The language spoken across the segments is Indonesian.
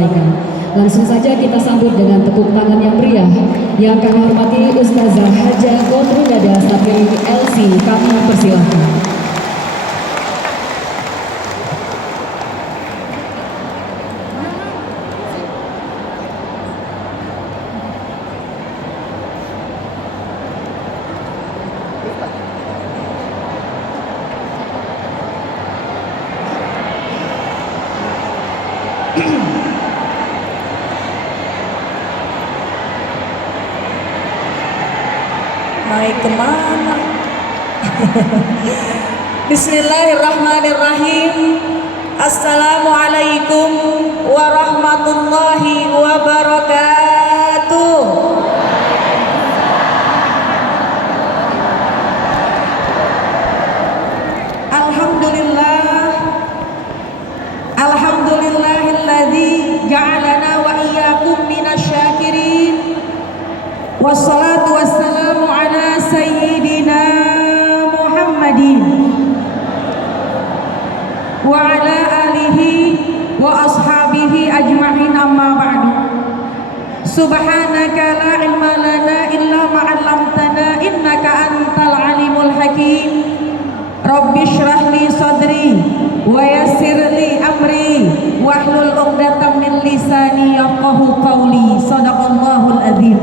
disampaikan. Langsung saja kita sambut dengan tepuk tangan yang meriah yang kami hormati Ustazah Hajah Kotrunada Sapri LC. Kami persilahkan. Naik kemana? Bismillahirrahmanirrahim. Assalamualaikum warahmatullahi wabarakatuh. Alhamdulillah, alhamdulillahilladzi ja'alana wa iyyakum minasyakirin. Wassalatu wassalamu ala sayyidina Muhammadin wa ala alihi wa ashabihi ajma'in, amma ba'du. Subhanaka la ilma lana illa ma 'allamtana innaka antal alimul hakim. Rabbi shrah li sadri wa yassir li amri wahlul 'uqdatam min lisani yafqahu qawli. Shadaqallahul adzim.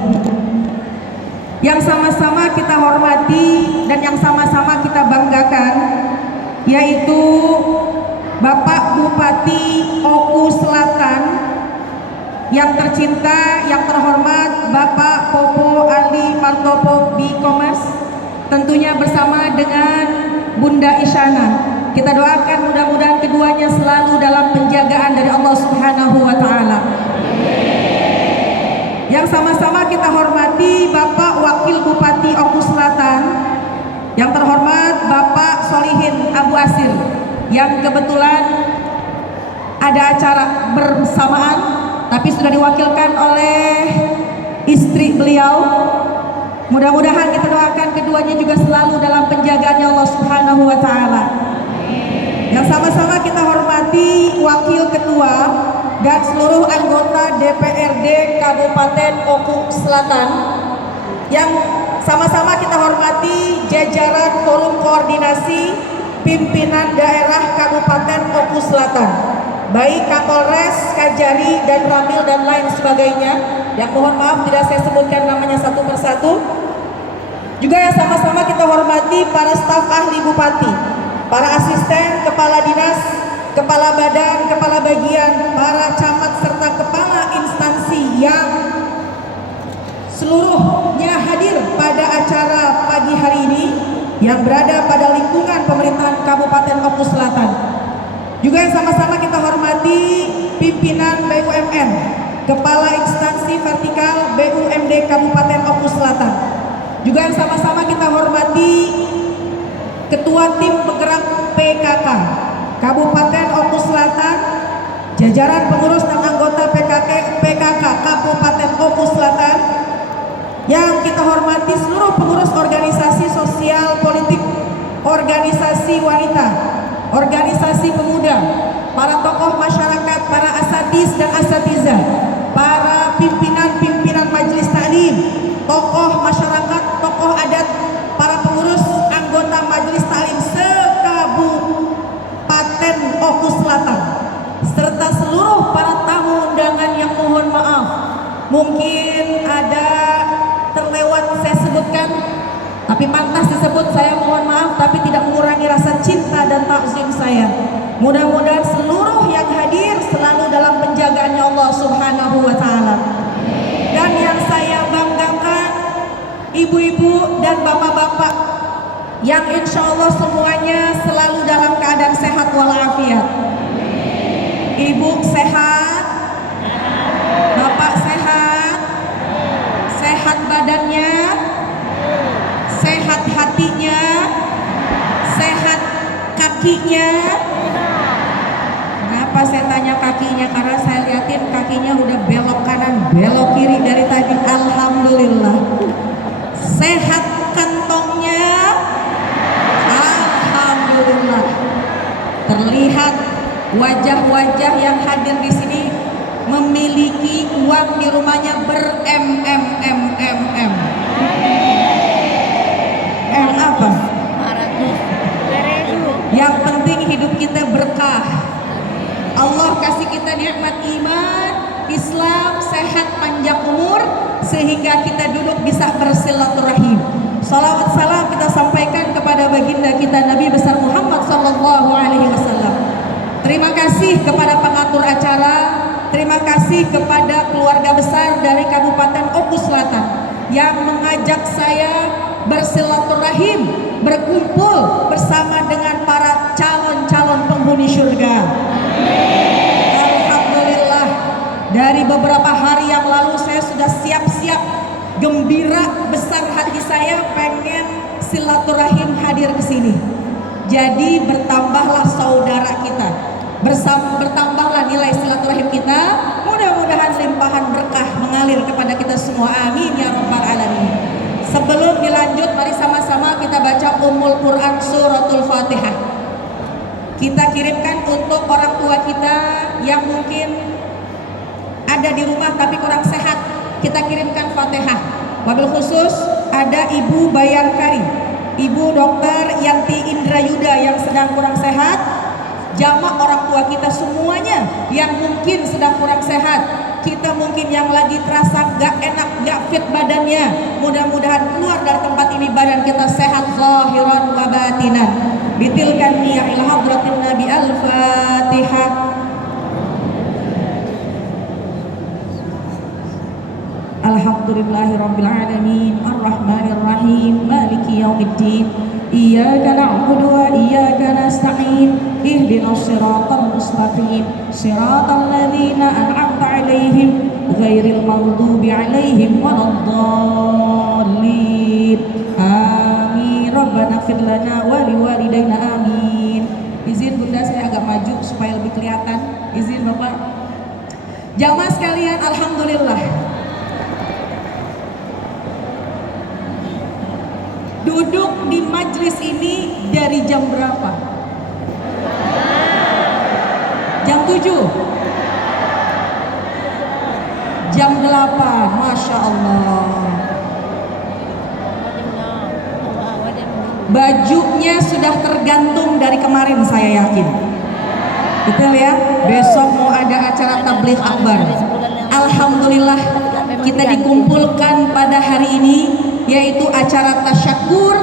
Yang sama-sama kita hormati dan yang sama-sama kita banggakan, yaitu Bapak Bupati Oku Selatan yang tercinta, yang terhormat Bapak Popo Ali Martopo Bikomas, tentunya bersama dengan Bunda Isyana. Kita doakan mudah-mudahan keduanya selalu dalam penjagaan dari Allah Subhanahu wa Ta'ala. Yang sama-sama kita hormati Bapak Wakil Bupati Oku Selatan, yang terhormat Bapak Solihin Abu Asir, yang kebetulan ada acara bersamaan tapi sudah diwakilkan oleh istri beliau. Mudah-mudahan kita doakan keduanya juga selalu dalam penjagaannya Allah Subhanahu wa Ta'ala. Yang sama-sama kita hormati Wakil Ketua dan seluruh anggota DPRD Kabupaten Oku Selatan, yang sama-sama kita hormati jajaran Forum Koordinasi Pimpinan Daerah Kabupaten Oku Selatan, baik Kapolres, Kajari, dan Ramil dan lain sebagainya, yang mohon maaf tidak saya sebutkan namanya satu persatu. Juga yang sama-sama kita hormati para staf ahli bupati, para asisten, kepala dinas, kepala badan, kepala bagian, para camat serta kepala instansi yang seluruhnya hadir pada acara pagi hari ini, yang berada pada lingkungan pemerintahan Kabupaten Oku Selatan. Juga yang sama-sama kita hormati pimpinan BUMN, kepala instansi vertikal BUMD Kabupaten Oku Selatan. Juga yang sama-sama kita hormati Ketua Tim Penggerak PKK Kabupaten Oku Selatan, jajaran pengurus dan anggota PKK Kabupaten Oku Selatan, yang kita hormati seluruh pengurus organisasi sosial politik, organisasi wanita, organisasi pemuda, para tokoh masyarakat, para asatidz dan asatizah, para pimpinan-pimpinan majelis taklim, tokoh masyarakat, tokoh adat, para pengurus anggota majelis taklim se-Kabupaten Oku Selatan, serta seluruh para tamu undangan yang mohon maaf mungkin ada terlewat saya sebutkan, tapi pantas disebut, saya mohon maaf, tapi tidak mengurangi rasa cinta dan takzim saya. Mudah-mudahan seluruh yang hadir selalu dalam penjagaannya Allah Subhanahu wa Ta'ala. Dan yang saya banggakan, ibu-ibu dan bapak-bapak yang insya Allah semuanya selalu dalam keadaan sehat walafiat. Ibu sehat, bapak sehat, sehat badannya, sehat hatinya, sehat kakinya. Kenapa saya tanya kakinya? Karena saya liatin kakinya udah belok kanan, belok kiri dari tadi. Alhamdulillah. Sehat kantongnya, alhamdulillah. Terlihat wajah-wajah yang hadir di sini uang di rumahnya ber-M. M apa? Yang penting hidup kita berkah. Allah kasih kita nikmat iman, Islam, sehat, panjang umur, sehingga kita duduk bisa bersilaturahim. Salawat salam kita sampaikan kepada baginda kita Nabi besar Muhammad sallallahu alaihi wasallam. Terima kasih kepada pengatur acara, terima kasih kepada keluarga besar dari Kabupaten Oku Selatan yang mengajak saya bersilaturahim, berkumpul bersama dengan para calon-calon penghuni surga. Alhamdulillah, dari beberapa hari yang lalu saya sudah siap-siap, gembira besar hati saya pengen silaturahim hadir ke sini. Jadi bertambahlah saudara kita, bertambahlah nilai silaturahim kita. Mudah-mudahan limpahan berkah mengalir kepada kita semua. Amin ya rabbal alamin. Sebelum dilanjut, mari sama-sama kita baca Ummul Quran Suratul Fatihah. Kita kirimkan untuk orang tua kita yang mungkin ada di rumah tapi kurang sehat. Kita kirimkan Fatihah. Wabil khusus ada Ibu Bayangkari, Ibu Dokter Yanti Indrayuda yang sedang kurang sehat, jamak orang tua kita semuanya yang mungkin sedang kurang sehat. Kita mungkin yang lagi terasa gak enak, gak fit badannya, mudah-mudahan keluar dari tempat ini badan kita sehat zahiran wa batinan. Bitilkan niyyah ila hadratin Nabi. Al-Fatihah. Alhamdulillahirabbil alamin, arrahmanir rahim, maliki yaumiddin. Iyyaka na'budu wa iyyaka nasta'in. Ihdinas siratal mustaqim, siratal ladzina an'amta 'alaihim ghairil maghdubi 'alaihim waladdallin. Amin. Rabbana ighfir lana wa liwalidayna. Amin. Izin Bunda saya agak maju supaya lebih kelihatan. Izin Bapak. Jamaah sekalian, alhamdulillah. Duduk di majlis ini dari jam berapa? Jam 7? Jam 8, Masya Allah. Bajunya sudah tergantung dari kemarin, saya yakin. Betul ya? Besok mau ada acara tabligh akbar. Alhamdulillah kita dikumpulkan pada hari ini, yaitu acara tasyakur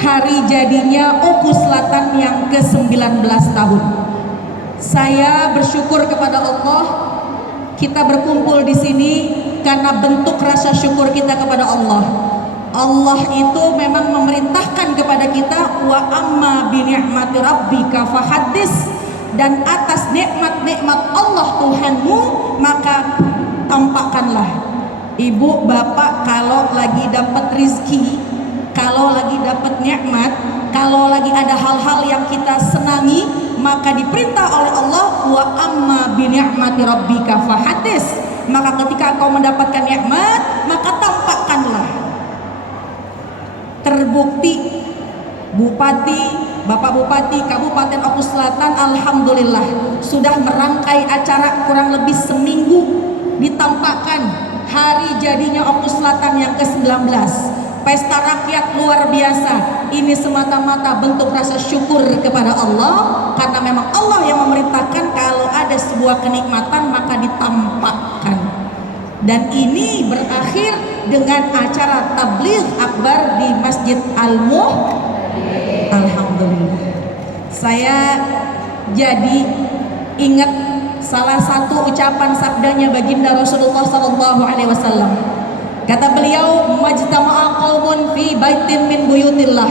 hari jadinya Oku Selatan yang ke-19 tahun. Saya bersyukur kepada Allah kita berkumpul di sini karena bentuk rasa syukur kita kepada Allah. Allah itu memang memerintahkan kepada kita wa amma bi ni'mati rabbika fahaddits, dan atas nikmat-nikmat Allah Tuhanmu maka tampakkanlah. Ibu, bapak kalau lagi dapat rizki, kalau lagi dapat nikmat, kalau lagi ada hal-hal yang kita senangi, maka diperintah oleh Allah wa amma bi ni'mati rabbika fahaddits, maka ketika kau mendapatkan nikmat maka tampakkanlah. Terbukti Bupati, Bapak Bupati Kabupaten Oku Selatan alhamdulillah sudah merangkai acara kurang lebih seminggu, ditampakkan hari jadinya Oku Selatan yang ke-19, pesta rakyat luar biasa. Ini semata-mata bentuk rasa syukur kepada Allah, karena memang Allah yang memerintahkan kalau ada sebuah kenikmatan maka ditampakkan. Dan ini berakhir dengan acara tabligh akbar di Masjid Al-Muh. Alhamdulillah. Saya jadi ingat salah satu ucapan sabdanya baginda Rasulullah sallallahu alaihi wasallam. Kata beliau, majtama'a qaumun fi baitin min buyutillah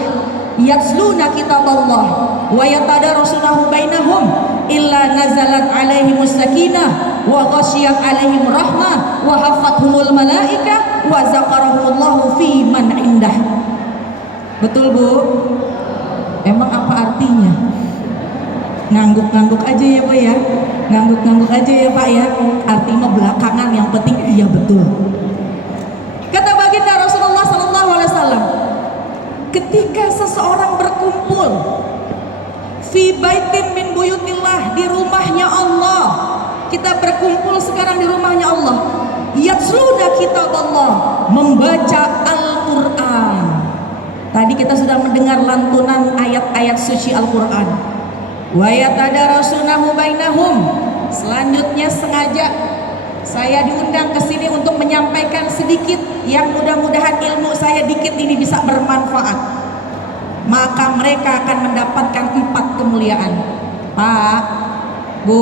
yatsluna kitaballah wa yatadarasunahu bainahum illa nazalat alaihimus sakinah wa ghasyiyat alaihim rahmah wa hafathumul malaikah wa zakarahumullahu fi man indah. Betul Bu? Emang apa artinya? Ngangguk-ngangguk aja ya Pak ya, ngangguk-ngangguk aja ya Pak ya. Artinya belakangan, yang penting iya betul. Kata baginda Rasulullah sallallahu alaihi wasallam, ketika seseorang berkumpul fi baitin min buyutillah, di rumahnya Allah, kita berkumpul sekarang di rumahnya Allah, Yatsluna kitaballah, membaca Al-Quran. Tadi kita sudah mendengar lantunan ayat-ayat suci Al-Quran. Wa yatadarasunahu bainahum. Selanjutnya sengaja saya diundang ke sini untuk menyampaikan sedikit yang mudah-mudahan ilmu saya dikit ini bisa bermanfaat. Maka mereka akan mendapatkan 4 kemuliaan. Pak, Bu,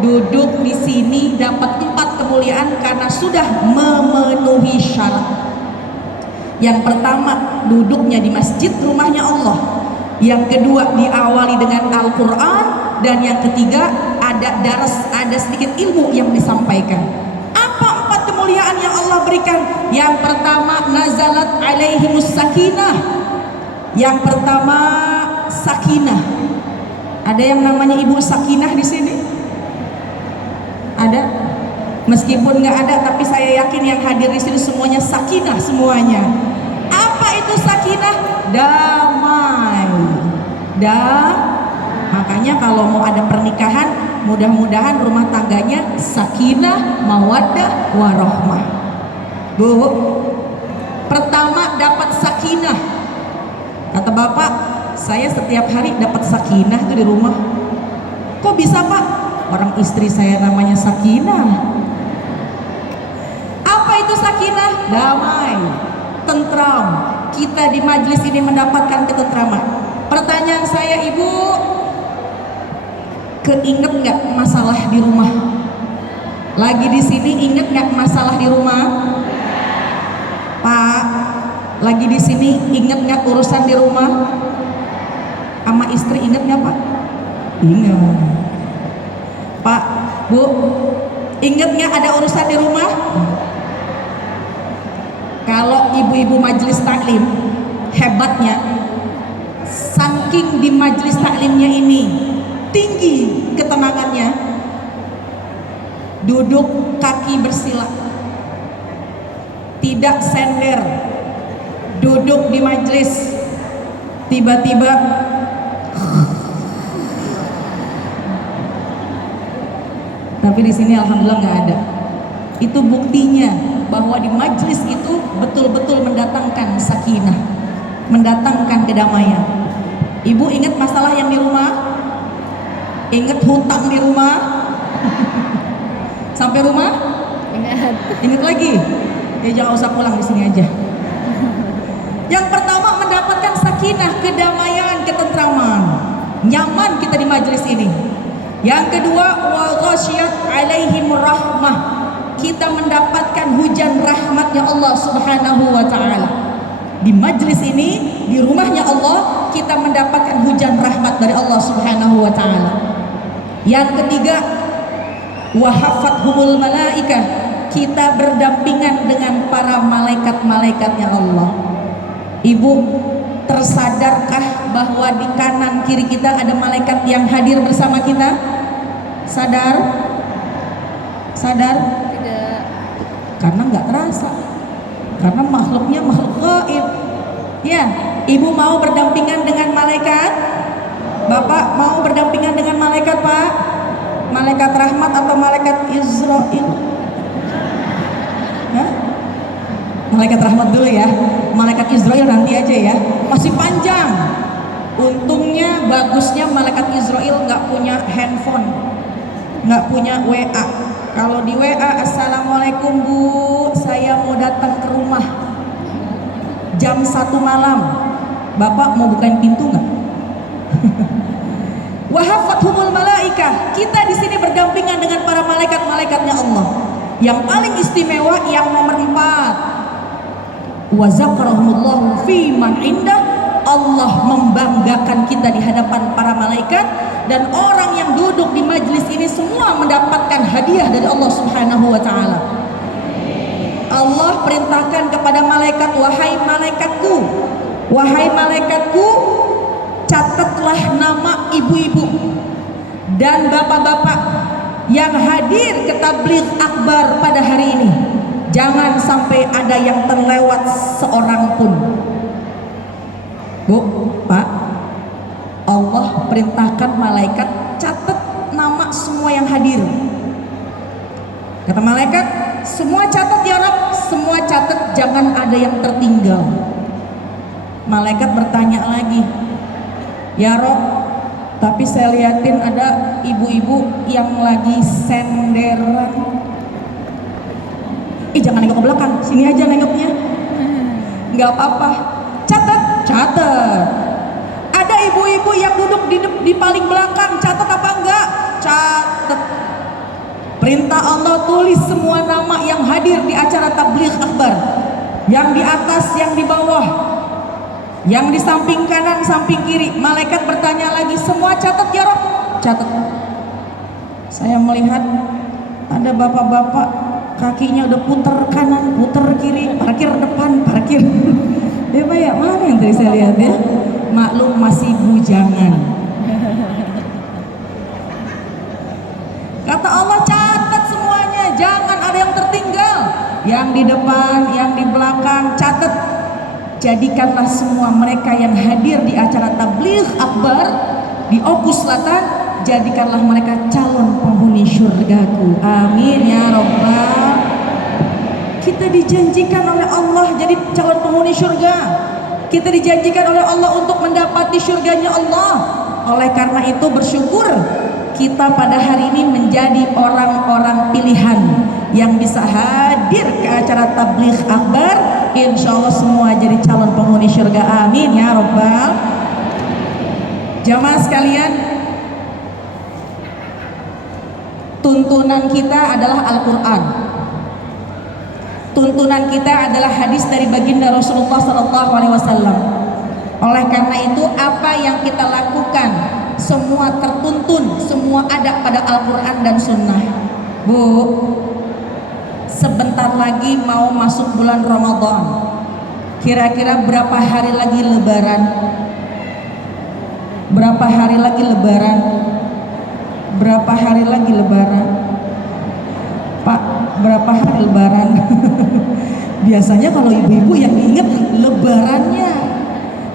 duduk di sini dapat 4 kemuliaan karena sudah memenuhi syarat. Yang pertama, duduknya di masjid rumahnya Allah. Yang kedua, diawali dengan Al-Quran. Dan yang ketiga, ada sedikit ilmu yang disampaikan. Apa 4 kemuliaan yang Allah berikan? Yang pertama, nazalat alaihimus sakinah. Yang pertama, sakinah. Ada yang namanya Ibu Sakinah di sini? Ada? Meskipun nggak ada, tapi saya yakin yang hadir di sini semuanya sakinah semuanya. Apa itu sakinah? Damai. Makanya kalau mau ada pernikahan, mudah-mudahan rumah tangganya sakinah, mawaddah, warahmah. Bu, pertama dapat sakinah. Kata bapak, saya setiap hari dapat sakinah itu di rumah. Kok bisa pak? Orang istri saya namanya Sakinah. Itu sakinah, damai, tentram. Kita di majelis ini mendapatkan ketentraman. Pertanyaan saya, Ibu, keinget nggak masalah di rumah? Lagi di sini inget nggak masalah di rumah? Pak, lagi di sini inget nggak urusan di rumah? Sama istri inget nggak Pak? Ingat. Pak, Bu, inget nggak ada urusan di rumah? Kalau ibu-ibu majelis taklim, hebatnya saking di majelis taklimnya ini tinggi ketenangannya, duduk kaki bersila, tidak sender, duduk di majelis tiba-tiba tapi di sini alhamdulillah nggak ada. Itu buktinya bahwa di majelis itu betul-betul mendatangkan sakinah, mendatangkan kedamaian. Ibu ingat masalah yang di rumah? Ingat hutang di rumah? Sampai rumah? Ingat lagi? Ya jangan usah pulang di sini aja. Yang pertama mendapatkan sakinah, kedamaian, ketentraman. Nyaman kita di majelis ini. Yang kedua, wa ghasyiyat alaihim rahmah. Kita mendapatkan hujan rahmatnya Allah Subhanahu wa ta'ala. Di majelis ini, di rumahnya Allah, kita mendapatkan hujan rahmat dari Allah Subhanahu wa ta'ala. Yang ketiga, wa hafathumul malaikah. Kita berdampingan dengan para malaikat-malaikatnya Allah. Ibu, tersadarkah bahwa di kanan kiri kita ada malaikat yang hadir bersama kita? Sadar? Sadar? Tidak. Karena nggak terasa. Karena makhluknya makhluk gaib. Ya, ibu mau berdampingan dengan malaikat? Bapak mau berdampingan dengan malaikat, Pak? Malaikat rahmat atau malaikat Israel? Hah? Malaikat rahmat dulu ya. Malaikat Israel nanti aja ya. Masih panjang. Untungnya bagusnya malaikat Israel nggak punya handphone, nggak punya WA. Kalau di WA, assalamualaikum Bu, saya mau datang ke rumah jam 1 malam. Bapak mau bukain pintu nggak? Wahafathumul malaikah. Kita di sini berdampingan dengan para malaikat-malaikatnya Allah. Yang paling istimewa yang nomor 4. Wa zakarahumullahu fi man indah. Allah membanggakan kita di hadapan para malaikat, dan orang yang duduk di majelis ini semua mendapatkan hadiah dari Allah Subhanahu wa ta'ala. Allah perintahkan kepada malaikat, wahai malaikatku, catatlah nama ibu-ibu dan bapak-bapak yang hadir ke tabligh akbar pada hari ini. Jangan sampai ada yang terlewat seorang pun. Bu, Pak, Allah perintahkan malaikat catat nama semua yang hadir. Kata malaikat, Semua catat ya Rob, semua catat, jangan ada yang tertinggal. Malaikat bertanya lagi, ya Rob, tapi saya liatin ada ibu-ibu yang lagi senderan. Jangan nengok ke belakang, sini aja nengoknya. Nggak apa-apa, catat. Ada ibu-ibu yang duduk di paling belakang, catat apa enggak? Catat. Perintah Allah, tulis semua nama yang hadir di acara tabligh akbar, yang di atas, yang di bawah, yang di samping kanan, samping kiri. Malaikat bertanya lagi, semua catat ya Rob? Catat. Saya melihat ada bapak-bapak kakinya udah puter kanan, puter kiri, parkir depan, parkir. Ya Pak ya, mana yang tadi saya lihat ya? Maklum masih bujangan. Kata Allah, catat semuanya, jangan ada yang tertinggal. Yang di depan, yang di belakang, catat. Jadikanlah semua mereka yang hadir di acara tabligh akbar di Oku Selatan, jadikanlah mereka calon penghuni syurgaku. Amin ya Rabbal. Kita dijanjikan oleh Allah jadi calon penghuni syurga. Kita dijanjikan oleh Allah untuk mendapati syurganya Allah. Oleh karena itu bersyukur kita pada hari ini menjadi orang-orang pilihan yang bisa hadir ke acara tabligh akbar. Insya Allah semua jadi calon penghuni syurga. Amin ya Rabbal. Jamaah sekalian, tuntunan kita adalah Al-Quran. Tuntunan kita adalah hadis dari baginda Rasulullah SAW. Oleh karena itu, apa yang kita lakukan semua tertuntun, semua ada pada Al-Quran dan Sunnah. Bu, sebentar lagi mau masuk bulan Ramadan. Kira-kira berapa hari lagi Lebaran? Berapa hari lagi Lebaran? Berapa hari lagi Lebaran? Pak, berapa hari Lebaran? Biasanya kalau ibu-ibu yang ingat Lebarannya,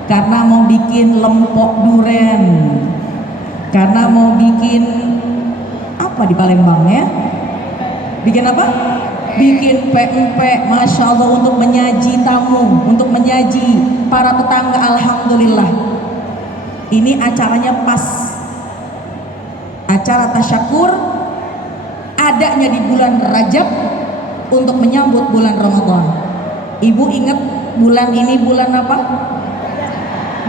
karena mau bikin lempok duren, karena mau bikin apa di Palembang ya? Bikin apa? Bikin pempek, masya Allah, untuk menyaji tamu, untuk menyaji para tetangga. Alhamdulillah, ini acaranya pas, acara tasyakur adanya di bulan Rajab untuk menyambut bulan Ramadan. Ibu ingat bulan ini bulan apa?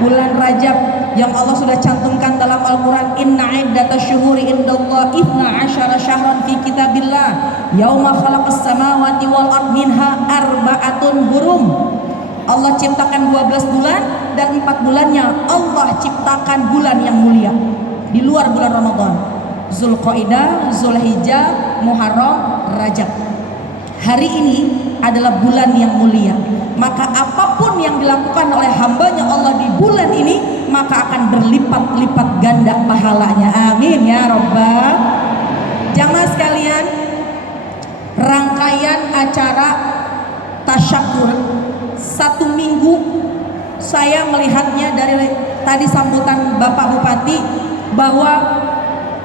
Bulan Rajab yang Allah sudah cantumkan dalam Al-Quran, inna iddatasyuhuri indallah 12 syahran fi kitabillah yauma khalaqas samawati wal ard minha arba'atun hurum. Allah ciptakan 12 bulan dan 4 bulannya Allah ciptakan bulan yang mulia di luar bulan Ramadan. Zulqaidah, Zulhijjah, Muharram, Rajab. Hari ini adalah bulan yang mulia. Maka apapun yang dilakukan oleh hambanya Allah di bulan ini, maka akan berlipat-lipat ganda pahalanya. Amin ya Rabbal. Jamaah sekalian, rangkaian acara tasyakur 1 minggu, saya melihatnya dari tadi sambutan Bapak Bupati bahwa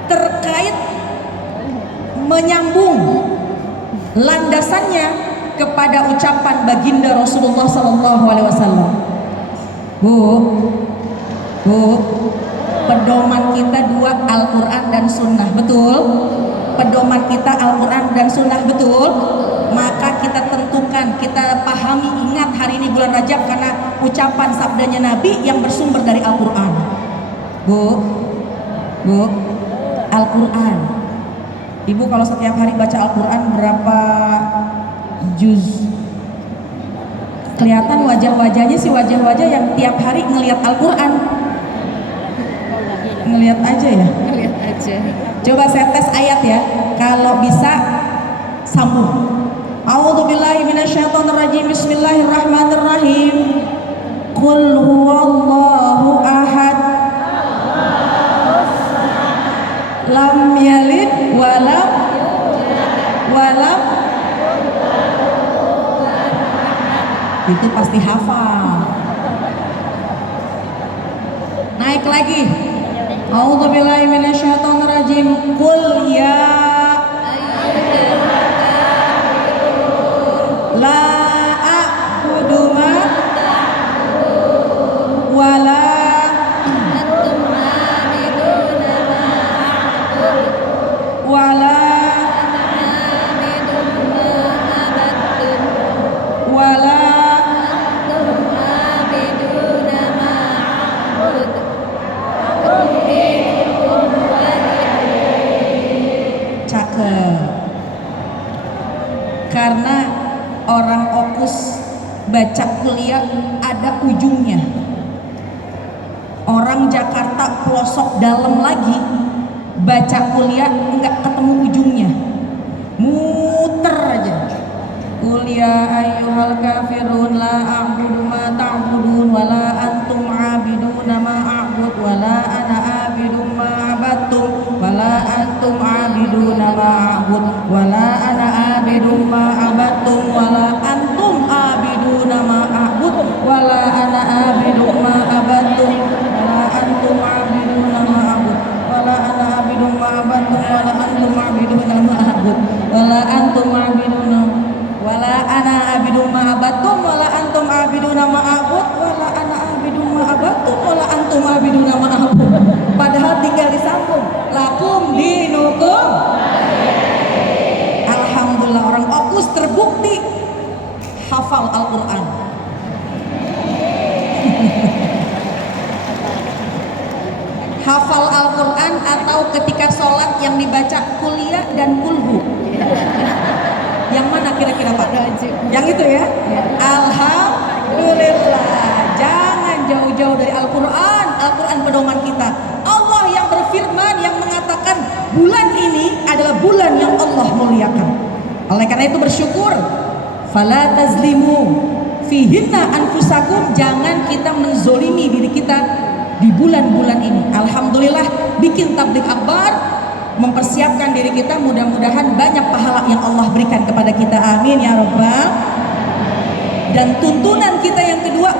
terkait menyambung landasannya kepada ucapan baginda Rasulullah SAW. Bu, pedoman kita 2, Al-Quran dan Sunnah, betul? Pedoman kita Al-Quran dan Sunnah, betul? Maka kita tentukan, kita pahami, ingat hari ini bulan Rajab karena ucapan sabdanya Nabi yang bersumber dari Al-Quran. Bu, Al-Quran. Ibu kalau setiap hari baca Al-Quran berapa juz? Kelihatan wajah-wajahnya sih wajah-wajah yang tiap hari ngelihat Al-Quran. Ngelihat aja ya? Ngelihat aja. Coba saya tes ayat ya. Kalau bisa sambung. A'udzubillahi minasyaitonirrajim. Bismillahirrahmanirrahim. Qul huwallahu ahad. Lam yalid walam itu pasti hafal. Naik lagi. A'udzubillahi minasyaitonirrajim. Qul ya karena orang Okus baca kuliah ada ujungnya. Orang Jakarta pelosok dalam lagi baca kuliah enggak ketemu ujungnya, muter aja. Kuliah ayyuhal kafirun la a'budu ma ta'budun wala antum 'abiduna ma a'bud wala ana 'abidu ma 'abadtum wala antum 'abiduna ma a'bud wala ana 'abidu ma 'abadtum wala antum 'abiduna ma a'bud wala ana 'abidu ma 'abadtum wala antum 'abiduna ma a'bud wala ana 'abidu ma 'abadtum wala antum 'abiduna ma a'bud wala antum 'abiduna wala ana abidu ma abattum wala antum abiduna ma abud wala ana abidu ma abattum wala antum abiduna ma abud. Padahal tinggal disambung lakum dinukum. Alhamdulillah orang Okus terbukti hafal Al-Quran. Hafal Al-Quran atau ketika sholat yang dibaca kuliah dan kulhu. Yang mana kira-kira Pak? Yang itu ya? Alhamdulillah. Jangan jauh-jauh dari Al-Quran. Al-Quran pedoman kita. Allah yang berfirman, yang mengatakan bulan ini adalah bulan yang Allah muliakan. Oleh karena itu bersyukur. Fala tazlimu fihinna anfusakum. Jangan kita menzolimi diri kita di bulan-bulan ini. Alhamdulillah bikin tabligh akbar, mempersiapkan diri kita, mudah-mudahan banyak pahala yang Allah berikan kepada kita, amin ya rabbal. Dan tuntunan kita yang kedua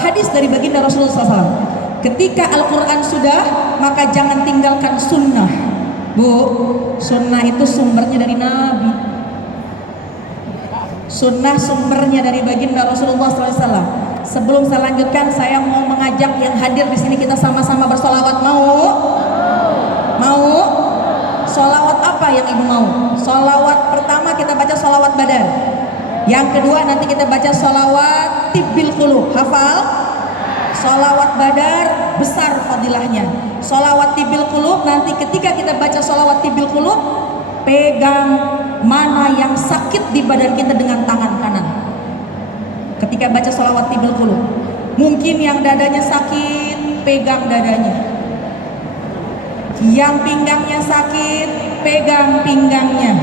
hadis dari baginda Rasulullah SAW. Ketika Al-Quran sudah, maka jangan tinggalkan sunnah. Bu, sunnah itu sumbernya dari Nabi. Sunnah sumbernya dari baginda Rasulullah SAW. Sebelum saya lanjutkan, saya mau mengajak yang hadir di sini kita sama-sama bersolawat. Mau? Solawat apa yang ibu mau? Solawat pertama kita baca solawat badar. Yang kedua nanti kita baca solawat tibbil qulub. Hafal? Solawat badar besar fadilahnya. Solawat tibbil qulub nanti ketika kita baca solawat tibbil qulub, pegang mana yang sakit di badan kita dengan tangan kanan. Ketika baca solawat tibbil qulub, mungkin yang dadanya sakit, pegang dadanya. Yang pinggangnya sakit, pegang pinggangnya.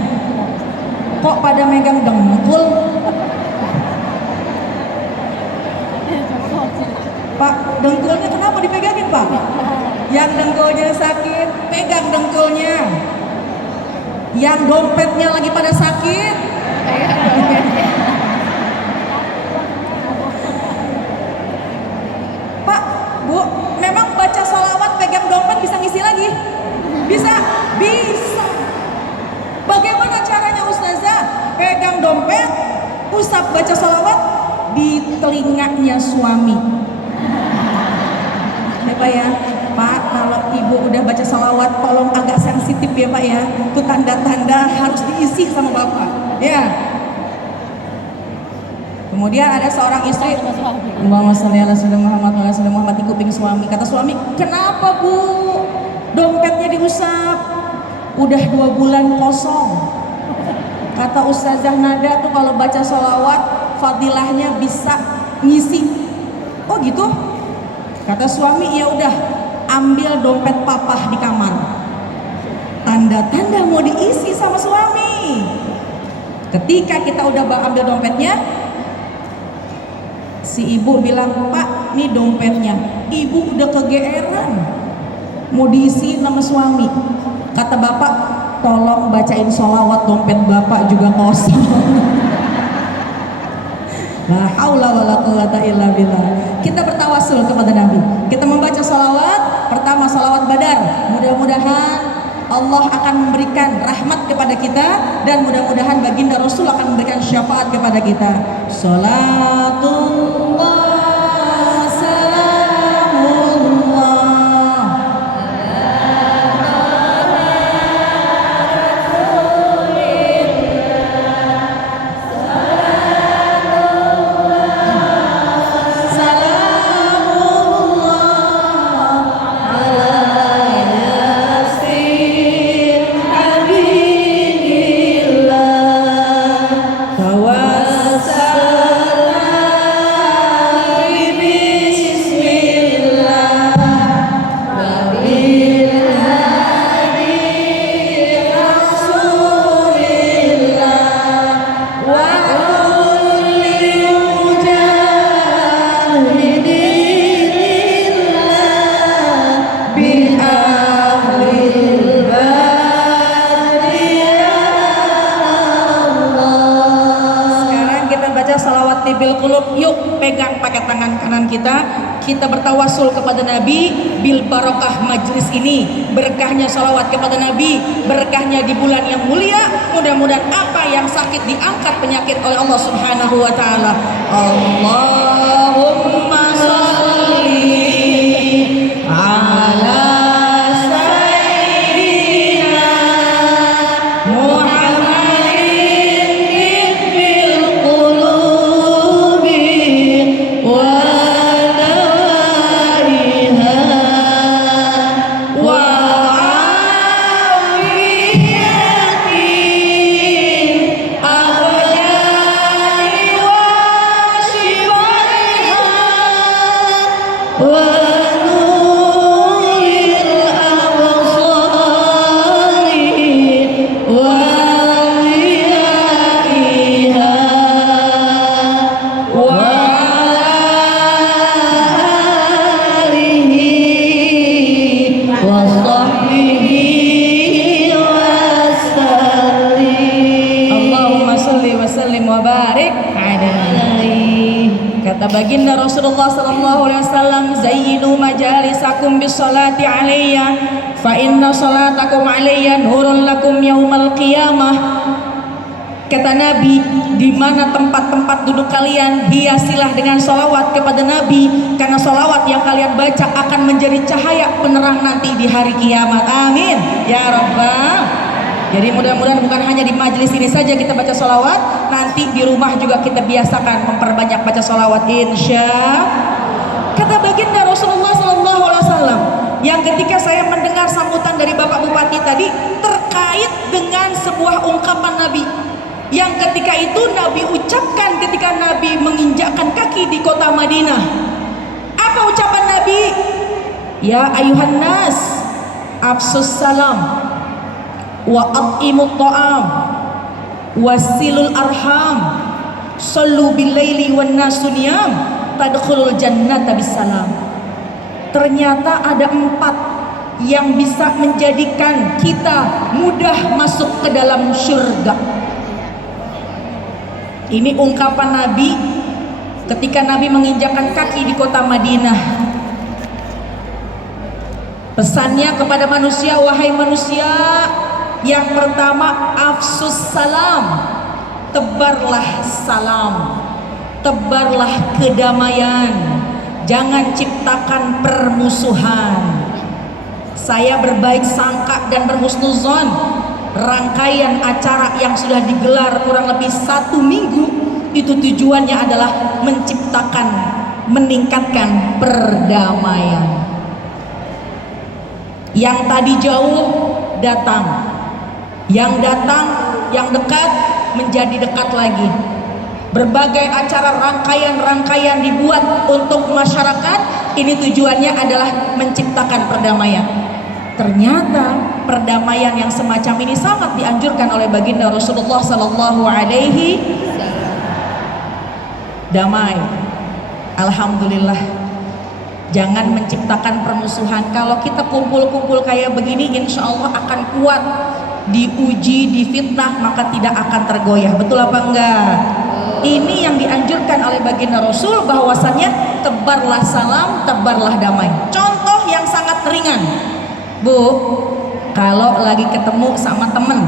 Kok pada megang dengkul? Pak, dengkulnya kenapa dipegangin Pak? Yang dengkulnya sakit, pegang dengkulnya. Yang dompetnya lagi pada sakit, Pak, Bu, memang baca sholawat pegang dompet bisa ngisi lagi? Bisa? Bisa. Bagaimana caranya Ustazah? Pegang dompet, usap baca sholawat di telinganya suami. Ya Pak ya? Pak, kalau ibu udah baca sholawat tolong agak sensitif ya Pak ya. Itu tanda-tanda harus diisi sama Bapak. Ya. Kemudian ada seorang istri, Allahumma sholli ala sayyidina Muhammad wa ala sayyidina Muhammad, di kuping suami. Kata suami, kenapa Bu? Dompetnya diusap. Udah 2 bulan kosong. Kata Ustazah Nada tuh kalau baca sholawat fadilahnya bisa ngisi. Oh gitu? Kata suami, ya udah ambil dompet papah di kamar. Tanda-tanda mau diisi sama suami. Ketika kita udah ambil dompetnya, si ibu bilang, Pak, ini dompetnya. Ibu udah kegeeran mau diisi nama suami. Kata bapak, tolong bacain sholawat, dompet bapak juga kosong. La haula wala quwata illa billah. Kita bertawasul kepada Nabi. Kita membaca sholawat. Pertama sholawat badar. Mudah-mudahan Allah akan memberikan rahmat kepada kita, dan mudah-mudahan baginda Rasul akan memberikan syafaat kepada kita. Salatullah salamullah salawati bil qulub. Yuk pegang pakai tangan kanan kita bertawasul kepada Nabi bil barokah majlis ini, berkahnya salawat kepada Nabi, berkahnya di bulan yang mulia. Mudah-mudahan apa yang sakit diangkat penyakit oleh Allah Subhanahu wa taala. Allahumma sholli ala kata baginda Rasulullah sallallahu alaihi wasallam, zayyinu majalisakum bis salati alayya fa inna salatakum alayya nurun lakum yaumal qiyamah. Kata Nabi, di mana tempat-tempat duduk kalian, hiasilah dengan salawat kepada Nabi, karena salawat yang kalian baca akan menjadi cahaya penerang nanti di hari kiamat. Amin ya rabbal. Jadi mudah-mudahan bukan hanya di majelis ini saja kita baca sholawat, nanti di rumah juga kita biasakan memperbanyak baca sholawat, insya. Kata baginda Rasulullah Sallallahu Alaihi Wasallam, yang ketika saya mendengar sambutan dari Bapak Bupati tadi terkait dengan sebuah ungkapan Nabi, yang ketika itu Nabi ucapkan ketika Nabi menginjakkan kaki di kota Madinah. Apa ucapan Nabi? Ya ayuhan nas, afsus salam, wa at'imut ta'am, wasilul arham, sallu bil laili wan nasu niyam, tadkhulul jannata bisalam. Ternyata ada 4 yang bisa menjadikan kita mudah masuk ke dalam surga. Ini ungkapan Nabi ketika Nabi menginjakkan kaki di kota Madinah. Pesannya kepada manusia, wahai manusia, yang pertama, afsus salam, tebarlah salam, tebarlah kedamaian, jangan ciptakan permusuhan. Saya berbaik sangka dan berhusnuzon, rangkaian acara yang sudah digelar kurang lebih 1 minggu itu tujuannya adalah menciptakan, meningkatkan perdamaian. Yang tadi jauh datang, yang datang, yang dekat menjadi dekat lagi. Berbagai acara rangkaian-rangkaian dibuat untuk masyarakat. Ini tujuannya adalah menciptakan perdamaian. Ternyata perdamaian yang semacam ini sangat dianjurkan oleh baginda Rasulullah Sallallahu Alaihi damai. Alhamdulillah. Jangan menciptakan permusuhan. Kalau kita kumpul-kumpul kayak begini, insya Allah akan kuat. Diuji, difitnah, maka tidak akan tergoyah. Betul apa enggak? Ini yang dianjurkan oleh baginda Rasul, bahwasannya tebarlah salam, tebarlah damai. Contoh yang sangat ringan, Bu, kalau lagi ketemu sama temen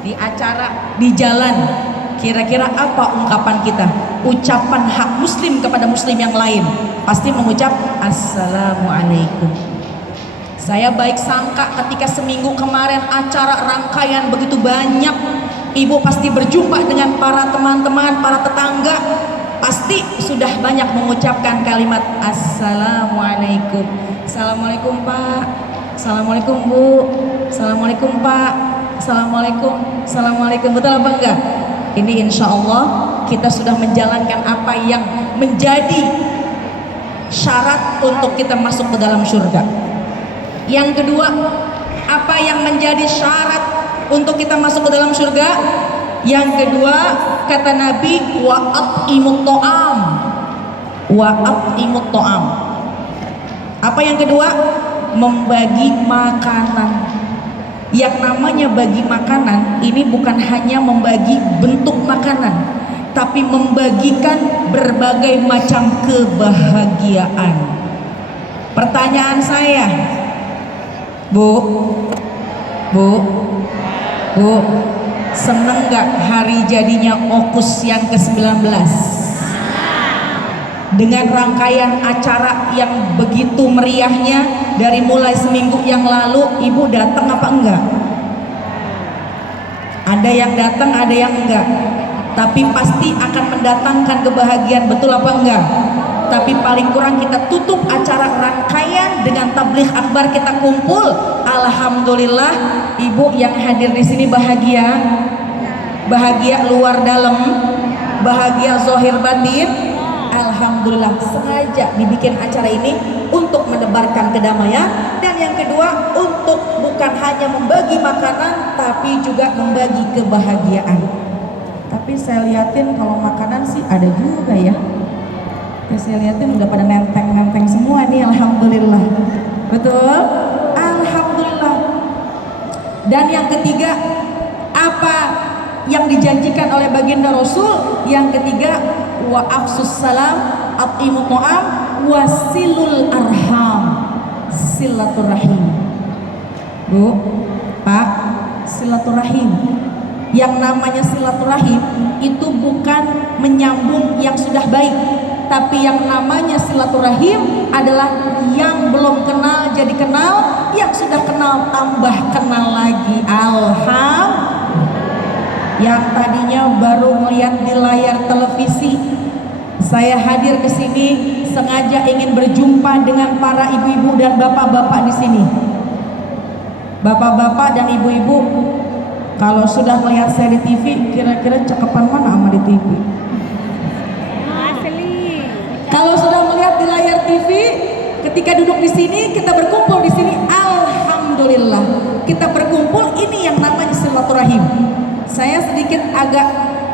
di acara, di jalan, kira-kira apa ungkapan kita? Ucapan hak muslim kepada muslim yang lain pasti mengucap assalamualaikum. Saya baik sangka ketika seminggu kemarin acara rangkaian begitu banyak, ibu pasti berjumpa dengan para teman-teman, para tetangga, pasti sudah banyak mengucapkan kalimat assalamualaikum. Assalamualaikum Pak, assalamualaikum Bu, assalamualaikum Pak, assalamualaikum, assalamualaikum. Betul apa enggak? Ini insya Allah kita sudah menjalankan apa yang menjadi syarat untuk kita masuk ke dalam surga. Yang kedua, apa yang menjadi syarat untuk kita masuk ke dalam surga? Yang kedua, kata Nabi, wa at'imut ta'am, wa at'imut ta'am. Apa yang kedua? Membagi makanan. Yang namanya bagi makanan ini bukan hanya membagi bentuk makanan. tapi membagikan berbagai macam kebahagiaan. Pertanyaan saya, Bu, seneng gak hari jadinya Okus yang ke-19? Dengan rangkaian acara yang begitu meriahnya dari mulai seminggu yang lalu, Ibu datang apa enggak? Ada yang datang, ada yang enggak. Tapi pasti akan mendatangkan kebahagiaan, betul apa enggak? Tapi paling kurang kita tutup acara rangkaian dengan tabligh akbar, kita kumpul. Alhamdulillah, Ibu yang hadir di sini bahagia, bahagia luar dalam, bahagia zahir batin. Alhamdulillah, sengaja dibikin acara ini untuk menebarkan kedamaian, dan yang kedua untuk bukan hanya membagi makanan tapi juga membagi kebahagiaan. Tapi saya liatin kalau makanan sih ada juga ya. Saya liatin udah pada nenteng-nenteng semua nih, alhamdulillah. Betul? Alhamdulillah. Dan yang ketiga, apa yang dijanjikan oleh baginda Rasul? Yang ketiga, wa afsus salam, at'imu ta'am, wasilul arham, silaturahim. Bu, Pak, silaturahim. Yang namanya silaturahim itu bukan menyambung yang sudah baik, tapi yang namanya silaturahim adalah yang belum kenal jadi kenal, yang sudah kenal tambah kenal lagi. Yang tadinya baru melihat di layar televisi, saya hadir ke sini sengaja ingin berjumpa dengan para ibu-ibu dan bapak-bapak di sini. Bapak-bapak dan ibu-ibu, kalau sudah melihat saya di TV, kira-kira cakepan mana sama di TV? Kalau sudah melihat di layar TV, ketika duduk di sini, kita berkumpul di sini, alhamdulillah, kita berkumpul, ini yang namanya silaturahim. Saya sedikit agak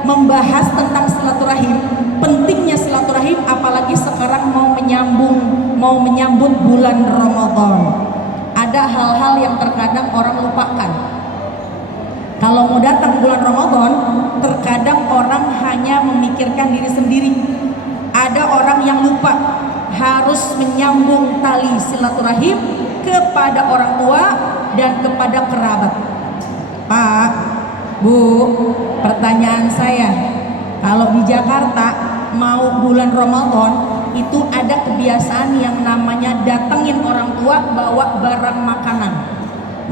membahas tentang silaturahim, pentingnya silaturahim, apalagi sekarang mau menyambut bulan Ramadan. Ada hal-hal yang terkadang orang lupakan. Kalau mau datang bulan Ramadan, terkadang orang hanya memikirkan diri sendiri. Ada orang yang lupa harus menyambung tali silaturahim kepada orang tua dan kepada kerabat. Pak, Bu, pertanyaan saya, kalau di Jakarta mau bulan Ramadan itu ada kebiasaan yang namanya datengin orang tua bawa barang makanan,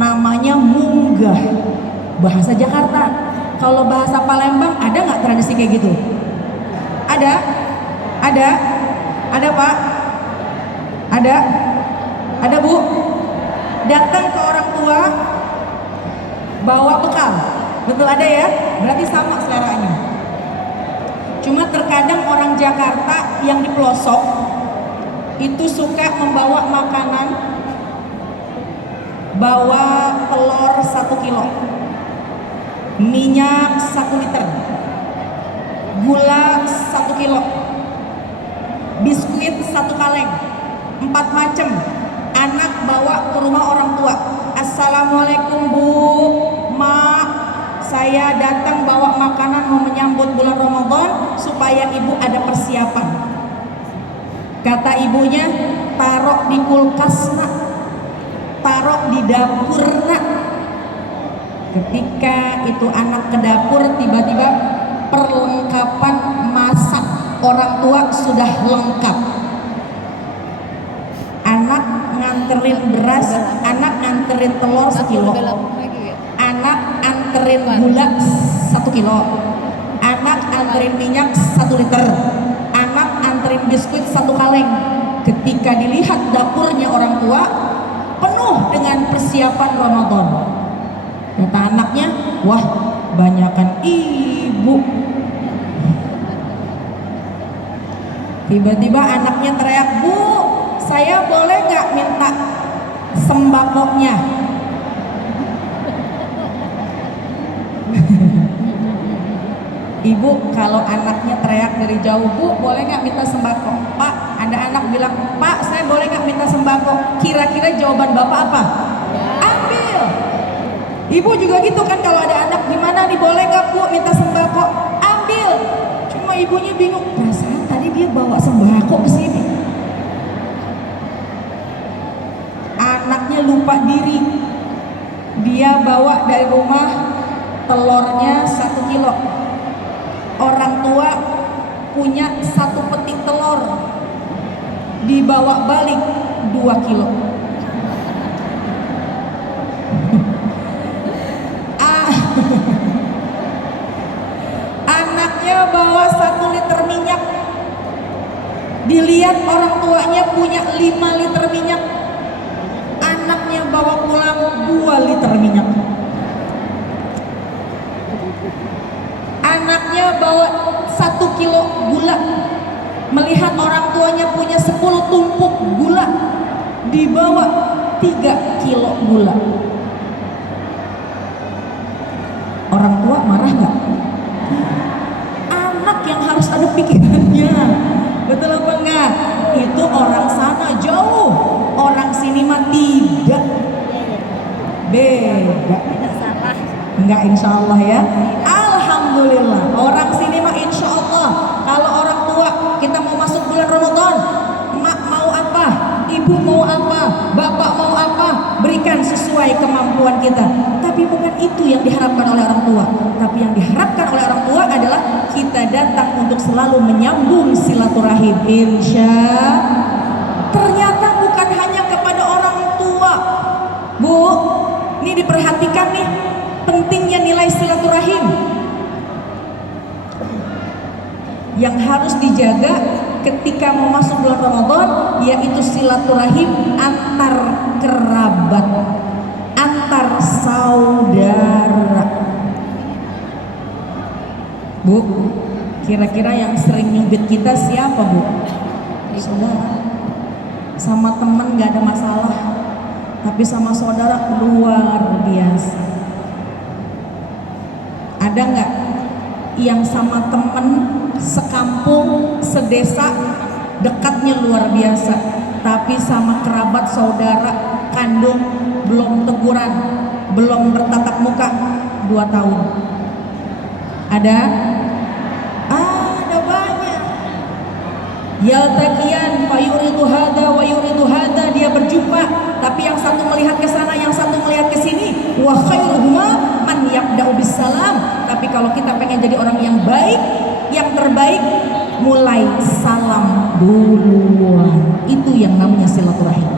namanya munggah, bahasa Jakarta. Kalau bahasa Palembang ada nggak tradisi kayak gitu? Ada Pak? Ada Bu? Datang ke orang tua bawa bekal, betul ada ya? Berarti sama seleranya. Cuma terkadang orang Jakarta yang di pelosok itu suka membawa makanan, bawa telur 1 kilo, minyak 1 liter, gula 1 kilo, biskuit 1 kaleng, 4 macam. Anak bawa ke rumah orang tua. Assalamualaikum Bu, Mak, saya datang bawa makanan mau menyambut bulan Ramadan supaya ibu ada persiapan. Kata ibunya, taruh di kulkas nak, taruh di dapur nak. Ketika itu anak ke dapur, tiba-tiba perlengkapan masak orang tua sudah lengkap. Anak nganterin beras, anak nganterin telur 1 kilo, anak anterin gula 1 kilo, anak anterin minyak 1 liter, anak anterin biskuit 1 kaleng. Ketika dilihat dapurnya orang tua penuh dengan persiapan Ramadan, kata anaknya, wah banyakan ibu. Tiba-tiba anaknya teriak, Bu, saya boleh nggak minta sembakonya? Ibu kalau anaknya teriak dari jauh, Bu boleh nggak minta sembako? Pak, ada anak bilang, Pak saya boleh nggak minta sembako? Kira-kira jawaban bapak apa? Ambil. Ibu juga gitu kan, kalau ada anak, gimana nih boleh nggak Bu minta sembako? Ambil. Cuma ibunya bingung, perasaan tadi dia bawa sembako ke sini. Anaknya lupa diri, dia bawa dari rumah telurnya 1 kilo. Orang tua punya 1 petik telur, dibawa balik 2 kilo. Anaknya bawa 1 liter minyak, dilihat orang tuanya punya 5 liter minyak, anaknya bawa pulang 2 liter minyak. Anaknya bawa 1 kilo gula, melihat orang tuanya punya 10 tumpuk gula, dibawa 3 kilo gula. Orang tua marah nggak? Anak yang harus ada pikirannya, betul apa enggak? Itu orang sana jauh, orang sini mah tidak, beda. Enggak, insya Allah ya. Alhamdulillah, orang sini mah insya Allah. Kalau orang tua kita mau masuk bulan Ramadan, mak mau apa, ibu mau apa, bapak mau apa, berikan sesuai kemampuan kita. Tapi bukan itu yang diharapkan oleh orang tua. Tapi yang diharapkan oleh orang tua adalah kita datang untuk selalu menyambung silaturahim. Ternyata bukan hanya kepada orang tua, Bu. Ini diperhatikan nih, pentingnya nilai silaturahim yang harus dijaga ketika mau masuk bulan Ramadan, yaitu silaturahim antar kerabat, antar saudara. Bu, kira-kira yang sering nyubit kita siapa, Bu? Saudara. Sama teman gak ada masalah, tapi sama saudara luar biasa. Ada nggak yang sama temen sekampung, sedesa, dekatnya luar biasa, tapi sama kerabat saudara kandung belum teguran, belum bertatap muka 2 tahun? Ada? Ada banyak. Yaltaqiyan fayuridu hada wa yuridu hada, dia berjumpa, tapi yang satu melihat ke sana, yang satu melihat ke sini. Wa khairuhuma man yabda'u bisalam. Tapi kalau kita pengen jadi orang yang baik, yang terbaik, mulai salam duluan. Itu yang namanya silaturahim.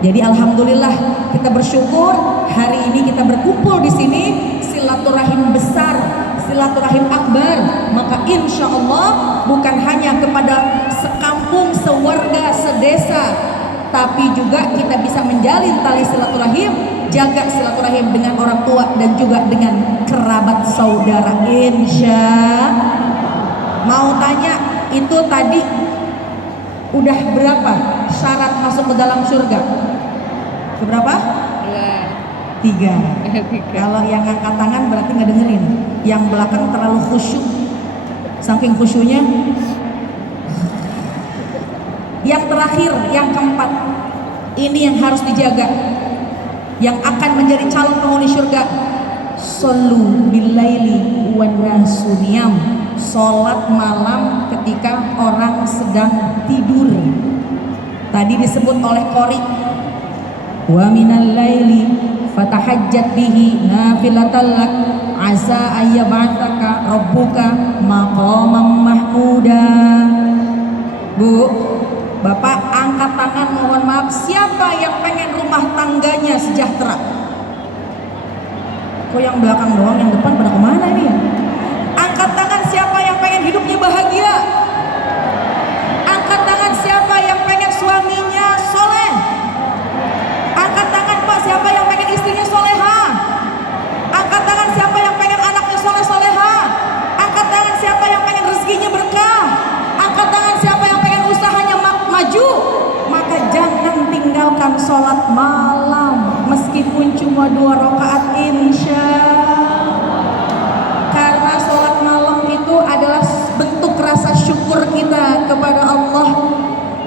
Jadi alhamdulillah kita bersyukur hari ini kita berkumpul di sini, silaturahim besar, silaturahim akbar. Maka insya Allah bukan hanya kepada sekampung, sewarga, sedesa, tapi juga kita bisa menjalin tali silaturahim, jaga silaturahim dengan orang tua dan juga dengan kerabat saudara. Mau tanya, itu tadi udah berapa syarat masuk ke dalam surga? Berapa? 3. Kalau yang angkat tangan berarti nggak dengerin. Yang belakang terlalu khusyuk, saking khusyuknya. Yang terakhir, yang keempat, ini yang harus dijaga, yang akan menjadi calon penghuni surga. Shollu billaili wan nasu niyam. Sholat malam ketika orang sedang tidur. Tadi disebut oleh Qori, wa minal laili fatahajjat bihi nafilatan lak asa ayyab'atsaka rabbuka maqaman mahmuda. Bu, Bapak angkat tangan, mohon maaf, siapa yang pengen rumah tangganya sejahtera? Kok yang belakang doang, yang depan pada kemana ini? Angkat tangan siapa yang pengen hidupnya bahagia? Angkat tangan siapa yang pengen suaminya soleh? Angkat tangan Pak siapa yang pengen istrinya soleha? Angkat tangan siapa yang pengen anaknya soleh-soleha? Angkat tangan siapa yang pengen rezekinya berkah? Angkat tangan siapa yang pengen usahanya maju? Maka jangan tinggalkan sholat malam meskipun cuma 2 rakaat, insya. Karena sholat malam itu adalah bentuk rasa syukur kita kepada Allah.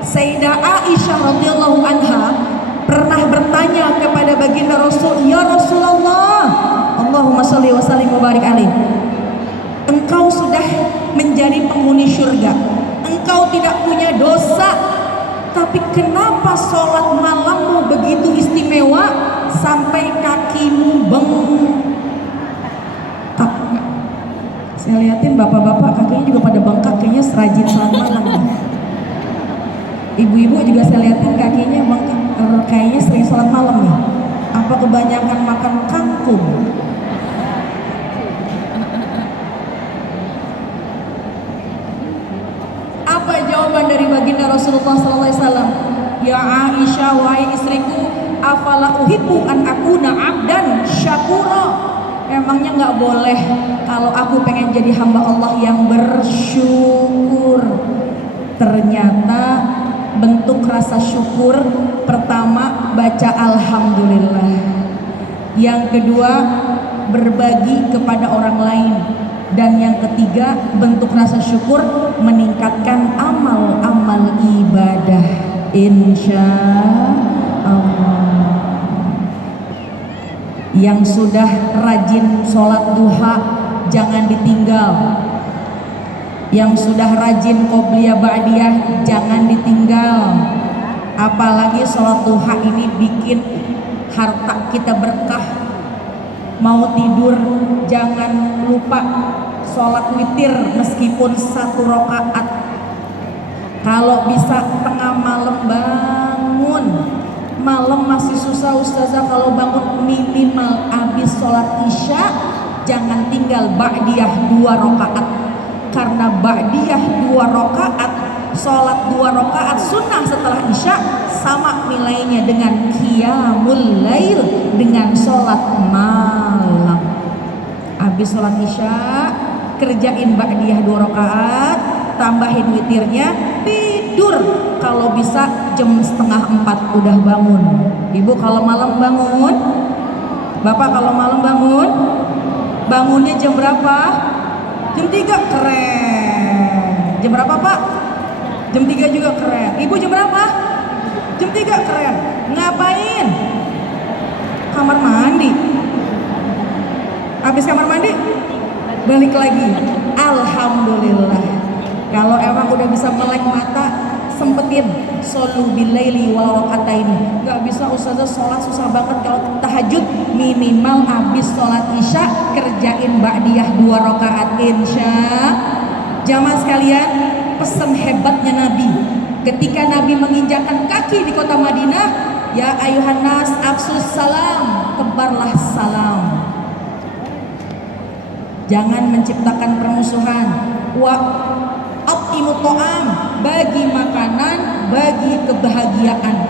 Sayyidah Aisyah radhiyallahu anha pernah bertanya kepada baginda Rasul, ya Rasulullah, Allahumma sholli wa sallim wa barik alaih, engkau sudah menjadi penghuni surga. Engkau tidak punya dosa, tapi kenapa sholat malammu begitu istimewa sampai kakimu bengkak? Saya liatin bapak-bapak kakinya juga pada bengkak, kayaknya serajin sholat malam. Ibu-ibu juga saya liatin kakinya bengkak, kayaknya sering sholat malam nih. Apa kebanyakan makan kangkung? Apa jawaban dari baginda Rasulullah SAW? Ya Aisyah, wahai istriku, afala uhibbu an akuna abdan syakura. Emangnya nggak boleh kalau aku pengen jadi hamba Allah yang bersyukur? Ternyata bentuk rasa syukur pertama baca alhamdulillah, yang kedua berbagi kepada orang lain, dan yang ketiga bentuk rasa syukur meningkatkan amal-amal ibadah, insya Allah. Yang sudah rajin sholat duha jangan ditinggal, yang sudah rajin qobliyah ba'diyah jangan ditinggal. Apalagi sholat duha ini bikin harta kita berkah. Mau tidur jangan lupa sholat witir meskipun 1 rakaat. Kalau bisa tengah malam bangun. Malam masih susah ustazah, kalau bangun minimal habis sholat isya jangan tinggal ba'diyah 2 rakaat. Karena ba'diyah 2 rakaat, sholat 2 rakaat sunnah setelah isya sama nilainya dengan qiyamul lail, dengan sholat malam. Habis sholat isya kerjain ba'diyah 2 rakaat, tambahin witirnya, tidur. Kalau bisa jam 3:30 udah bangun. Ibu kalau malam bangun, bapak kalau malam bangun, bangunnya jam berapa? Jam 3, keren. Jam berapa pak? Jam 3 juga keren. Ibu jam berapa? Jam 3, keren. Ngapain? Kamar mandi. Habis kamar mandi balik lagi. Alhamdulillah. Kalau emang udah bisa melek mata, sempetin sholu bilaili walau rakaataini. Gak bisa ustazah sholat susah banget. Kalau tahajud minimal habis sholat isya kerjain ba'diyah 2 rakaat, insya. Jamaah sekalian, pesan hebatnya Nabi ketika Nabi menginjakkan kaki di kota Madinah, ya ayuhan nas afsus salam, tebarlah salam. Jangan menciptakan permusuhan. Wa at'imut ta'am, bagi makanan, bagi kebahagiaan.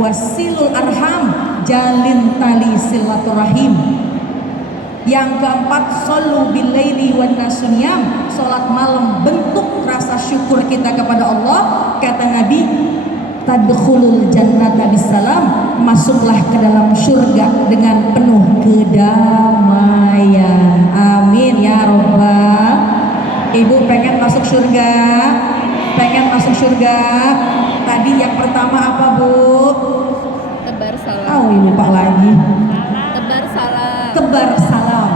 Wasilul arham, jalin tali silaturahim. Yang keempat, sholu bilaili wan nasuniyam, sholat malam bentuk rasa syukur kita kepada Allah. Kata Nabi, tadkhulul jannata bisalam, masuklah ke dalam surga dengan penuh kedamaian. Amin ya robbal. Ibu pengen masuk surga? Pengen masuk surga? Tadi yang pertama apa bu? Tebar salam. Oh lupa lagi. Tebar salam. Tebar salam,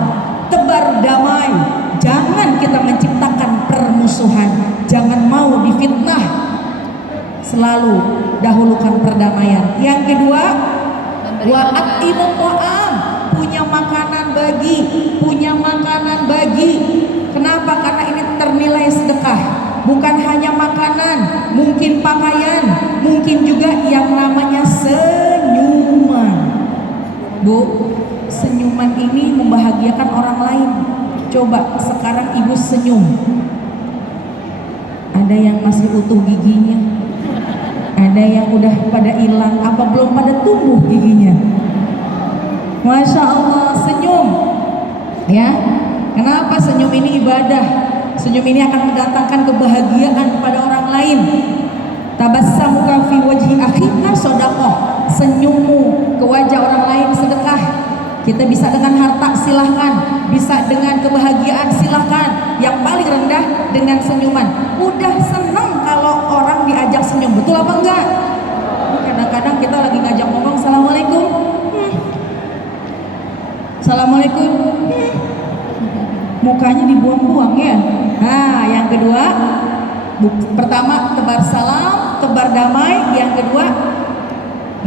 tebar damai. Jangan kita menciptakan permusuhan, jangan mau difitnah. Selalu dahulukan perdamaian. Yang kedua, wa at'imut ta'am, punya makanan bagi, punya makanan bagi. Kenapa? Karena ini ternilai sedekah. Bukan hanya makanan, mungkin pakaian, mungkin juga yang namanya senyuman. Bu, senyuman ini membahagiakan orang lain. Coba sekarang ibu senyum, ada yang masih utuh giginya, ada yang udah pada hilang, apa belum pada tumbuh giginya. Masya Allah, senyum ya. Kenapa? Senyum ini ibadah. Senyum ini akan mendatangkan kebahagiaan kepada orang lain. Tabassamuka fi wajhi akhika shadaqah, senyummu ke wajah orang lain sedekah. Kita bisa dengan harta silahkan, bisa dengan kebahagiaan silahkan. Yang paling rendah dengan senyuman. Udah seneng kalau orang diajak senyum, betul apa enggak? Kadang-kadang kita lagi ngajak ngomong, assalamualaikum, assalamualaikum, mukanya dibuang-buang ya. Nah Pertama, tebar salam, tebar damai. Yang kedua,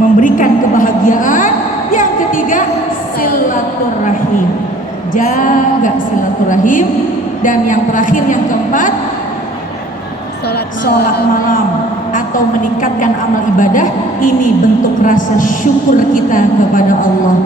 memberikan kebahagiaan. Yang ketiga, silaturahim. Jaga silaturahim. Dan yang terakhir, yang keempat, sholat malam atau meningkatkan amal ibadah. Ini bentuk rasa syukur kita kepada Allah.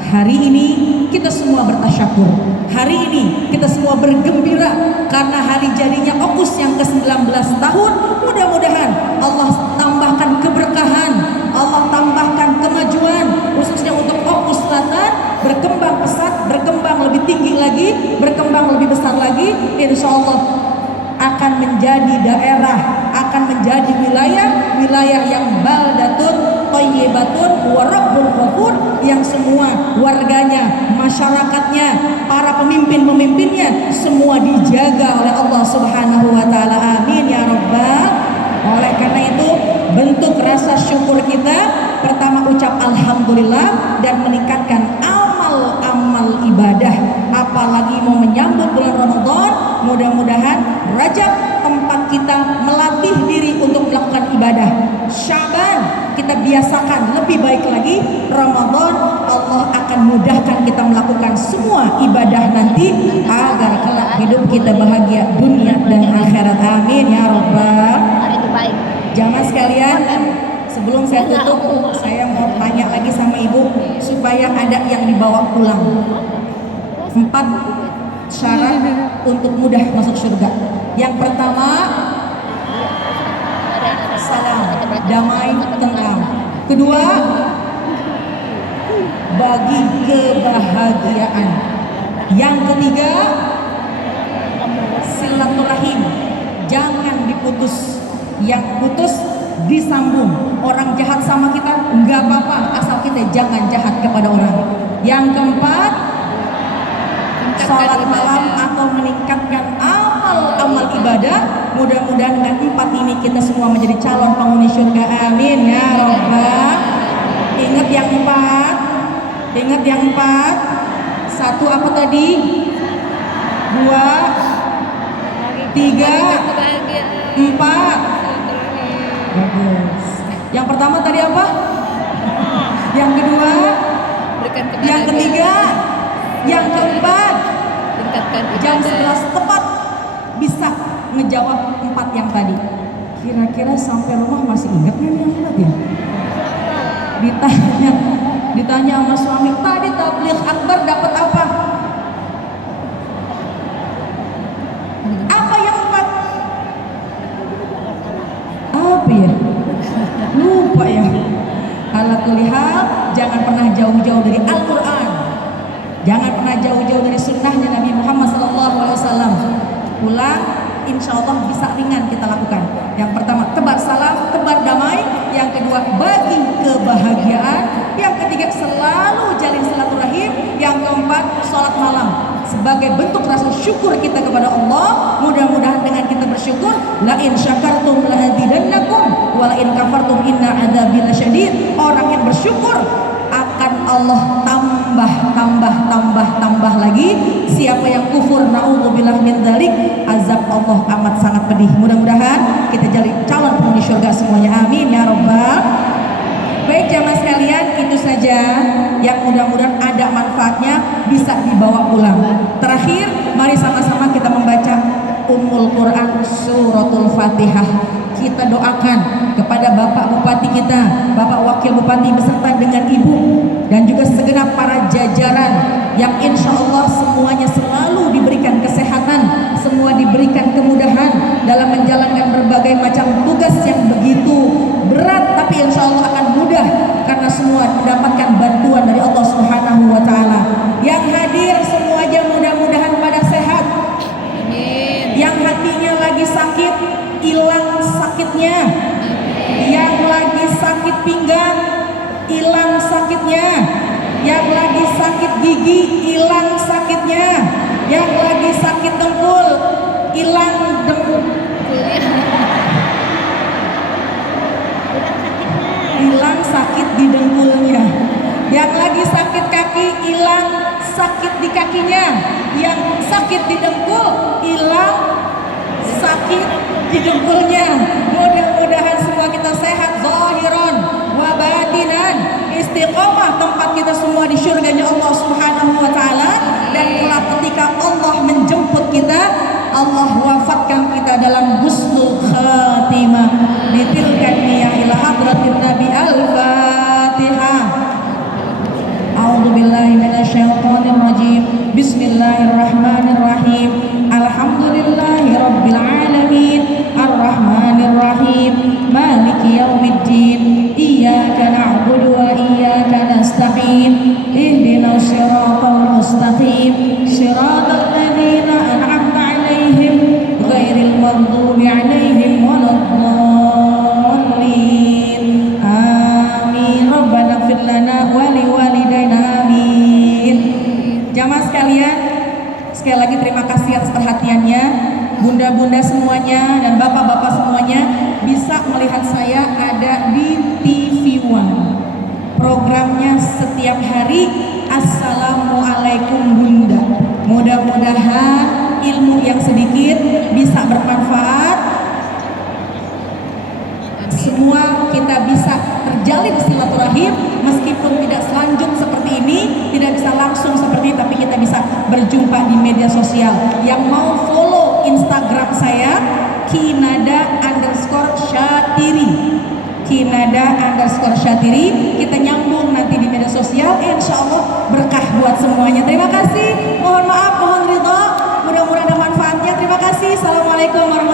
Hari ini kita semua bertasyakur. Hari ini kita semua bergembira karena hari jadinya Okus yang ke-19 tahun. Mudah-mudahan Allah tambahkan keberkahan, Allah tambahkan kemajuan khususnya untuk Okus Selatan, berkembang pesat, berkembang lebih tinggi lagi, berkembang lebih besar lagi. Insya Allah akan menjadi daerah, akan menjadi wilayah yang baldatun thayyibatun wa rabbun ghafur, yang semua warganya, masyarakatnya, para pemimpinnya semua dijaga oleh Allah Subhanahu wa taala. Amin ya rabbal. Oleh karena itu, bentuk rasa syukur kita pertama ucap alhamdulillah dan meningkatkan amal ibadah. Apalagi mau menyambut bulan Ramadan, mudah-mudahan Rajab tempat kita melatih diri untuk melakukan ibadah. Syaban kita biasakan lebih baik lagi. Ramadan Allah akan mudahkan kita melakukan semua ibadah nanti agar kelak hidup kita bahagia dunia dan akhirat. Amin ya rabbal. Jamaah sekalian, sebelum saya tutup, saya mau tanya lagi sama ibu supaya ada yang dibawa pulang. 4 syarat untuk mudah masuk surga. Yang pertama, salam, damai, tentram. Kedua, bagi kebahagiaan. Yang ketiga, silaturahim, jangan diputus. Yang putus disambung. Orang jahat sama kita nggak apa-apa, asal kita jangan jahat kepada orang. Yang keempat, sholat malam atau meningkatkan amal ibadah. Mudah-mudahan dengan 4 ini kita semua menjadi calon penghuni surga. Amin ya rabbal. Ingat yang 4. Ingat yang 4. 1 apa tadi? 2, 3, 4. Bagus. Yang pertama tadi apa? Yang kedua? Yang ketiga? Yang keempat? Jam 11 tepat bisa ngejawab 4 yang tadi. Kira-kira sampai rumah masih ingat nggak nih yang 4 ya? Ditanya sama suami, tadi tabligh akbar dapat apa? Apa yang 4? Apa ya? Lupa ya. Ala kulli hal, jangan pernah jauh-jauh dari Al-Quran. Jangan pernah jauh-jauh dari sunnahnya Nabi Muhammad SAW. Pulang, insya Allah bisa ringan kita lakukan. Yang pertama, tebar salam, tebar damai. Yang kedua, bagi kebahagiaan. Yang ketiga, selalu jalin silaturahim. Yang keempat, sholat malam. Sebagai bentuk rasa syukur kita kepada Allah. Mudah-mudahan dengan kita bersyukur, la in syakartum la azidannakum wa la in kafartum inna adzabi lasyadid. Orang yang bersyukur akan Allah tambah lagi. Siapa yang kufur, naudzubillah min dzalik, azab Allah amat sangat pedih. Mudah-mudahan kita jadi calon penghuni surga semuanya. Amin ya rabbal. Baik jamaah sekalian, itu saja yang mudah-mudahan ada manfaatnya, bisa dibawa pulang. Terakhir, mari sama-sama kita membaca Ummul Quran Suratul Fatihah. Kita doakan kepada Bapak Bupati kita, Bapak Wakil Bupati beserta dengan Ibu dan juga segenap para jajaran yang insya Allah semuanya selalu diberikan kesehatan, semua diberikan kemudahan dalam menjalankan berbagai macam tugas yang begitu berat, tapi insya Allah akan mudah karena semua mendapatkan bantuan dari Allah Subhanahu wa taala. Yang hadir semuanya mudah-mudahan pada sehat. Amin. Yang hatinya lagi sakit, hilang sakitnya. Yang lagi sakit pinggang, hilang sakitnya. Yang lagi sakit gigi, hilang sakitnya. Yang lagi sakit dengkul, hilang hilang sakit di dengkulnya. Yang lagi sakit kaki, hilang sakit di kakinya. Yang sakit di dengkul, hilang sakit di dengkulnya. Mudah-mudahan semua kita sehat zahiran wa batinan, istiqomah tempat kita semua di syurganya Allah Subhanahu wa taala, dan kelak ketika Allah menjemput kita, Allah wafatkan kita dalam husnul khatimah. Ditilkan niyah ila hadratin Nabi Al-Fatihah. A'udzu billahi minasyaitonir rajim. Bismillahirrahmanirrahim. Alhamdulillahi rabbil alamin. Arrahmanir rahim. Maliki yaumiddin. Iyyaka na'budu wa iyyaka nasta'in. Ihdinas siratal mustaqim. Shiratal ladzina an'amta 'alaihim ghairil maghdubi 'alaihim waladdallin. Amin. Rabbana ighfir lana wa liwalidayna. Amin. Jamaah sekalian, sekali lagi terima kasih atas perhatiannya. Bunda-bunda semuanya dan bapak-bapak semuanya bisa melihat saya ada di TV One. Programnya setiap hari Assalamualaikum Bunda. Mudah-mudahan ilmu yang sedikit bisa bermanfaat. Semua kita bisa terjalin silaturahim meskipun tidak selanjut seperti ini, tidak bisa langsung seperti ini, tapi kita bisa berjumpa di media sosial. Yang mau follow Instagram saya Kinada_Syatiri, Kinada_Syatiri, kita nyambung nanti di media sosial. Insya Allah berkah buat semuanya. Terima kasih, mohon maaf, mohon ridha, mudah-mudahan ada manfaatnya. Terima kasih. Assalamualaikum warahmatullahi wabarakatuh.